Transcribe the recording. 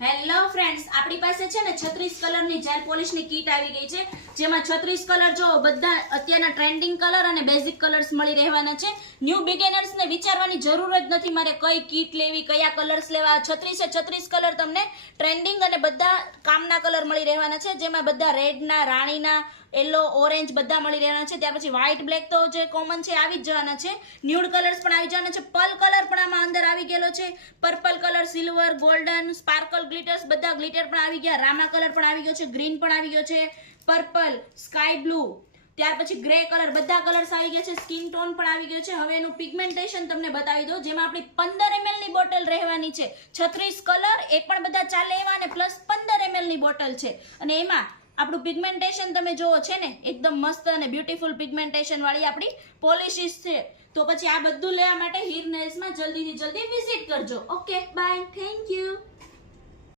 Hello friends, આપણી પાસે છે ને 36 કલરની જેલ પોલિશની કીટ આવી ગઈ છે, જેમાં 36 કલર જો બધા અત્યારના ટ્રેન્ડિંગ કલર અને બેઝિક કલર્સ મળી રહેવાના છે. ન્યૂ બિગિનર્સને વિચારવાની જરૂર જ નથી મારે કઈ કીટ લેવી, કયા કલર્સ લેવા. 36 કલર તમને ટ્રેન્ડિંગ અને બધા કામના કલર મળી રહેવાના છે, જેમાં બધા રેડના, રાણીના, યલો, ઓરેન્જ બધા મળી રહેવાના છે. ત્યાર પછી વ્હાઇટ, બ્લેક તો જે કોમન છે આવી જ જવાના છે. ન્યૂડ કલર્સ પણ આવી જવાના છે. પર્લ કલર પણ આમાં અંદર આવી ગયેલો છે. Purple colour, silver, golden, sparkle glitters બધા ગ્લિટર પણ આવી ગયા. રામા કલર પણ આવી ગયો છે, ગ્રીન પણ આવી ગયો છે, પર્પલ, સ્કાય બ્લુ, ત્યાર પછી ગ્રે કલર, બધા કલર્સ આવી ગયા છે. સ્કિન ટોન પણ આવી ગયો છે. હવે એનું પિગમેન્ટેશન તમને બતાવી દો, જેમાં આપણી 15 ml ની બોટલ રહેવાની છે. 36 કલર એ પણ બધા ચાલે એવા, અને પ્લસ 15 ml ની બોટલ છે. અને એમાં આપણું પિગમેન્ટેશન તમે જોવો છે ને, એકદમ મસ્ત અને બ્યુટીફુલ પિગમેન્ટેશન વાળી આપણી પોલિશિસ છે. તો પછી આ બધું લેવા માટે હીર નેલ્સમાં જલ્દીથી જલ્દી વિઝિટ કરજો. Okay, bye, thank you.